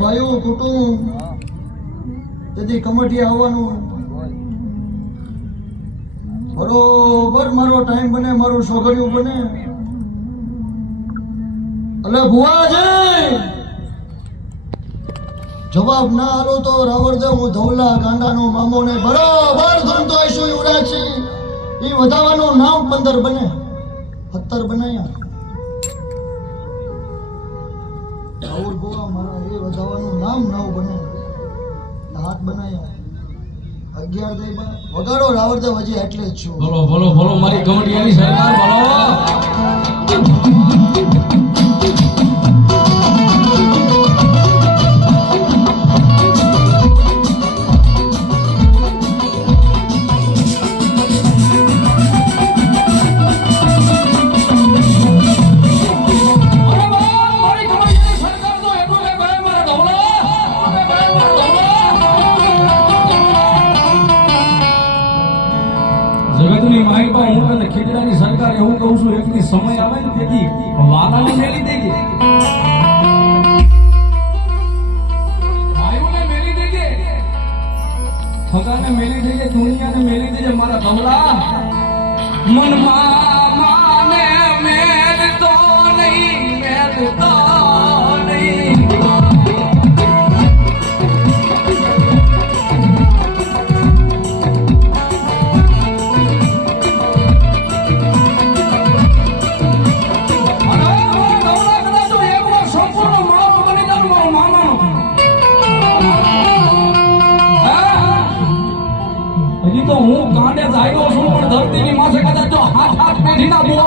ભાઈઓ કુટુંબ તેથી કમિટી આવવાનું બરોબર મારો ટાઈમ બને, મારું છોકરીઓ બને. અલે ભુવાજી જવાબ ના આલો તો રાવણદેવ હું ધવલા ગાંડાનો મામો ને બરોબર ધૂમતો આઈશું ઉડાક્ષી એ વધાવાનું નામ 15 બને 17 બનાયા. રાવણ ભુવા મારા એ વધાવાનું નામ 9 બને 8 બનાયા. 11 દઈ વગાડો રાવણદેવ હજી એટલે જ છું. બોલો બોલો બોલો મારી કમિટીની સરકાર બોલો. જગતની માહિપા હું તને ખીજડાની સરકાર એવું કહું છું, એકની સમય આવે ને તેથી વાલાને મેલી દેજે, ભાઈઓને મેલી દેજે, ફગાને મેલી દેજે, દુનિયાને મેલી દેજે. મારા ધવલા મનમાં માને મેલતો નહીં, મેલતો નહીં. હજી તો હું કાંડે જાગ્યો છું, પણ ધરતીની માથે કદાચ જો હાથ પેઢીના બોલ